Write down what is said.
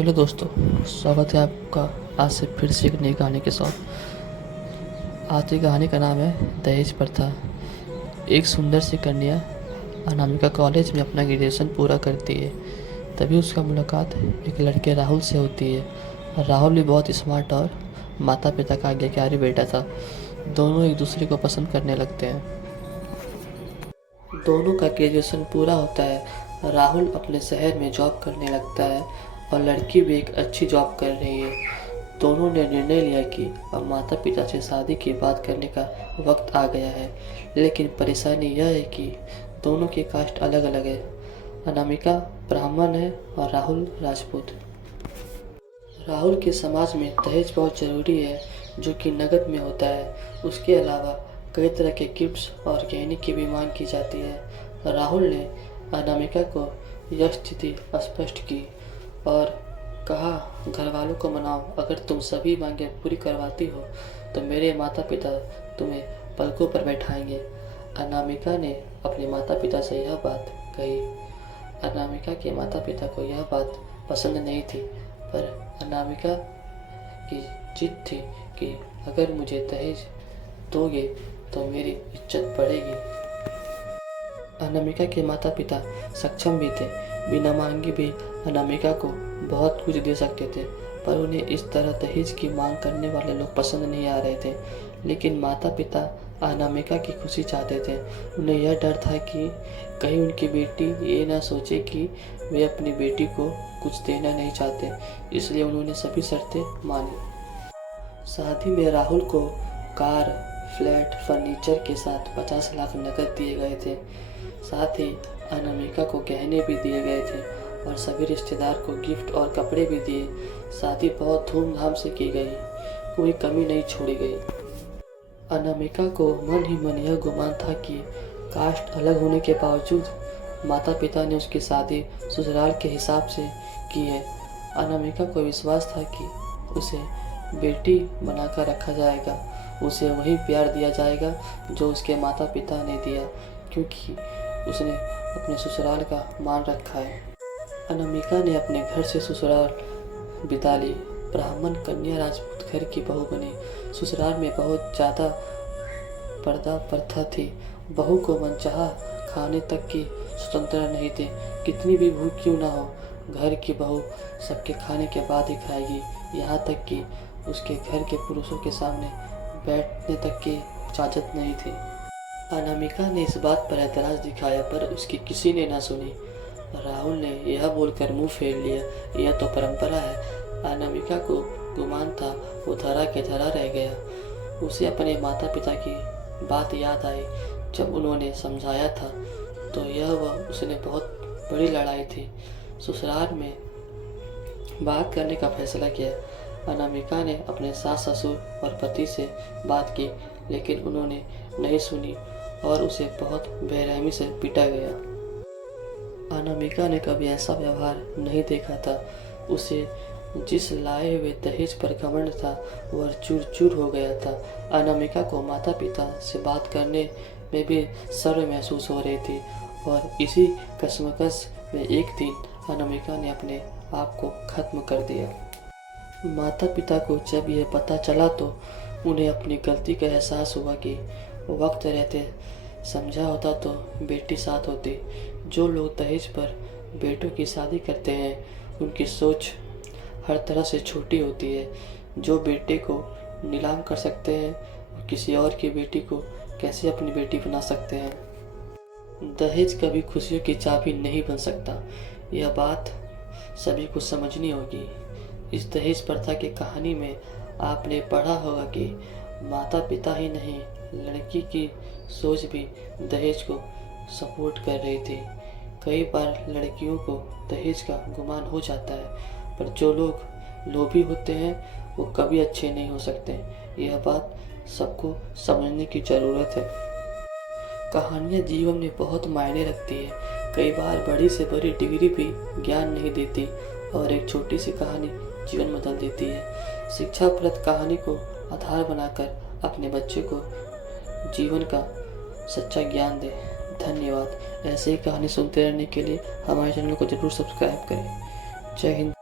Hello दोस्तों, स्वागत है आपका आज से फिर से एक नए कहानी के साथ। आज की कहानी का नाम है दहेज प्रथा। एक सुंदर सी कन्या अनामिका कॉलेज में अपना ग्रेजुएशन पूरा करती है। तभी उसका मुलाकात एक लड़के राहुल से होती है। राहुल भी बहुत स्मार्ट और माता पिता का आज्ञाकारी बेटा था। दोनों एक दूसरे को पसंद करने लगते हैं। दोनों का ग्रेजुएशन पूरा होता है। राहुल अपने शहर में जॉब करने लगता है और लड़की भी एक अच्छी जॉब कर रही है। दोनों ने निर्णय लिया कि अब माता पिता से शादी की बात करने का वक्त आ गया है। लेकिन परेशानी यह है कि दोनों की कास्ट अलग अलग है। अनामिका ब्राह्मण है और राहुल राजपूत। राहुल के समाज में दहेज बहुत ज़रूरी है, जो कि नकद में होता है। उसके अलावा कई तरह के गिफ्ट्स और गहने की भी मांग की जाती है। राहुल ने अनामिका को यह स्थिति स्पष्ट की और कहा, घर वालों को मनाओ, अगर तुम सभी मांगें पूरी करवाती हो तो मेरे माता पिता तुम्हें पलकों पर बैठाएंगे। अनामिका ने अपने माता पिता से यह बात कही। अनामिका के माता पिता को यह बात पसंद नहीं थी, पर अनामिका की जिद थी कि अगर मुझे दहेज दोगे तो मेरी इज्जत बढ़ेगी। अनामिका के माता पिता सक्षम भी थे, बिना मांगे भी अनामिका को बहुत कुछ दे सकते थे, पर उन्हें इस तरह दहेज की मांग करने वाले लोग पसंद नहीं आ रहे थे। लेकिन माता पिता अनामिका की खुशी चाहते थे। उन्हें यह डर था कि कहीं उनकी बेटी ये ना सोचे कि वे अपनी बेटी को कुछ देना नहीं चाहते, इसलिए उन्होंने सभी शर्तें मानी। शादी में राहुल को कार, फ्लैट, फर्नीचर के साथ 50 लाख नकद दिए गए थे। साथ ही अनामिका को गहने भी दिए गए थे और सभी रिश्तेदार को गिफ्ट और कपड़े भी दिए। शादी बहुत धूमधाम से की गई, कोई कमी नहीं छोड़ी गई। अनामिका को मन ही मन यह गुमान था कि कास्ट अलग होने के बावजूद माता पिता ने उसकी शादी ससुराल के हिसाब से की है। अनामिका को विश्वास था कि उसे बेटी बनाकर रखा जाएगा, उसे वही प्यार दिया जाएगा जो उसके माता पिता ने दिया, क्योंकि उसने अपने ससुराल का मान रखा है। अनामिका ने अपने घर से ससुराल बिता ली। ब्राह्मण कन्या राजपूत घर की बहू बनी। ससुराल में बहुत ज़्यादा पर्दा प्रथा थी। बहू को मनचाहा खाने तक की स्वतंत्रता नहीं थी। कितनी भी भूख क्यों ना हो, घर की बहू सबके खाने के बाद ही खाएगी। यहाँ तक कि उसके घर के पुरुषों के सामने बैठने तक की इजाज़त नहीं थी। अनामिका ने इस बात पर एतराज़ दिखाया, पर उसकी किसी ने ना सुनी। राहुल ने यह बोलकर मुंह फेर लिया, यह तो परंपरा है। अनामिका को गुमान था वो धरा के धरा रह गया। उसे अपने माता पिता की बात याद आई जब उन्होंने समझाया था, तो यह वह उसने बहुत बड़ी लड़ाई थी। ससुराल में बात करने का फैसला किया। अनामिका ने अपने सास ससुर और पति से बात की, लेकिन उन्होंने नहीं सुनी और उसे बहुत बेरहमी से पीटा गया। अनामिका ने कभी ऐसा व्यवहार नहीं देखा था। उसे जिस लाए हुए दहेज पर घमंड था वह चूर चूर हो गया था। अनामिका को माता पिता से बात करने में भी शर्म महसूस हो रही थी और इसी कश्मकश में एक दिन अनामिका ने अपने आप को खत्म कर दिया। माता पिता को जब यह पता चला तो उन्हें अपनी गलती का एहसास हुआ कि वक्त रहते समझा होता तो बेटी साथ होती। जो लोग दहेज पर बेटों की शादी करते हैं उनकी सोच हर तरह से छोटी होती है। जो बेटे को नीलाम कर सकते हैं वो किसी और की बेटी को कैसे अपनी बेटी बना सकते हैं। दहेज कभी खुशियों की चाबी नहीं बन सकता, यह बात सभी को समझनी होगी। इस दहेज प्रथा की कहानी में आपने पढ़ा होगा कि माता पिता ही नहीं, लड़की की सोच भी दहेज को सपोर्ट कर रही थी। कई बार लड़कियों को दहेज का गुमान हो जाता है, पर जो लोग लोभी होते हैं वो कभी अच्छे नहीं हो सकते। यह बात सबको समझने की ज़रूरत है। कहानियाँ जीवन में बहुत मायने रखती है। कई बार बड़ी से बड़ी डिग्री भी ज्ञान नहीं देती और एक छोटी सी कहानी जीवन बदल देती है। शिक्षाप्रद कहानी को आधार बनाकर अपने बच्चे को जीवन का सच्चा ज्ञान दें। धन्यवाद। ऐसे ही कहानी सुनते रहने के लिए हमारे चैनल को जरूर सब्सक्राइब करें। जय हिंद।